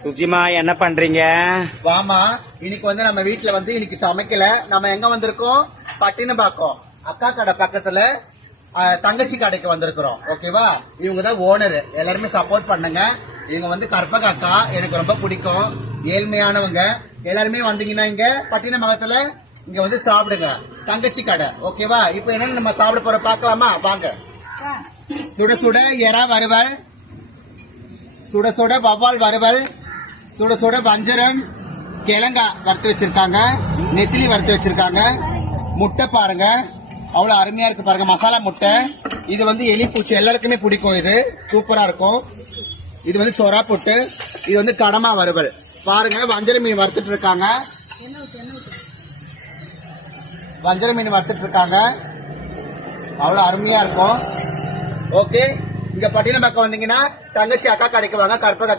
சுஜிமா என்ன பண்றீங்க? வாமா இன்னைக்கு வந்து நம்ம வீட்டுல வந்து இன்னைக்கு சமைக்கல. நம்ம எங்க வந்திருக்கோம்? பட்டினப்பாக்கம் அக்கா கடை பக்கத்துல தங்கச்சி கடைக்கு வந்திருக்கிறோம். ஓகேவா இவங்க தான் ஓனர் எல்லாருமே சப்போர்ட் பண்ணுங்க. இவங்க வந்து கற்பக அக்கா. எனக்கு ரொம்ப பிடிக்கும். ஏழ்மையானவங்க. எல்லாருமே வந்தீங்கன்னா இங்க பட்டினப்பாக்கத்துல இங்க வந்து சாப்பிடுங்க. தங்கச்சி கடை. ஓகேவா இப்போ என்னன்னு நம்ம சாப்பிட போற பார்க்கலாமா? வாங்க. சுட சுட எறா வறுவல். சுட சுட வவ்வால் வறுவல். சுட சுட வஞ்சரம் கிழங்கா வறுத்து வச்சிருக்காங்க. நெத்திலி வறுத்து வச்சிருக்காங்க. முட்டை பாருங்க. அவ்வளோ அருமையா இருக்கு பாருங்க. மசாலா முட்டை. இது வந்து எலிப்பூச்சி எல்லாருக்குமே பிடிக்கும் இது. சூப்பரா இருக்கும். இது வந்து சொரா புட்டு. இது வந்து கடமா வறுவல். பாருங்க வஞ்சர மீன் வறுத்துட்டு இருக்காங்க. வஞ்சர மீன் வறுத்துட்டு இருக்காங்க. அவ்வளோ அருமையா இருக்கும். ஓகே. இங்க பட்டினம் பக்கம் வந்தீங்கன்னா தங்கச்சி அக்கா கடைக்கு வாங்க. கற்பக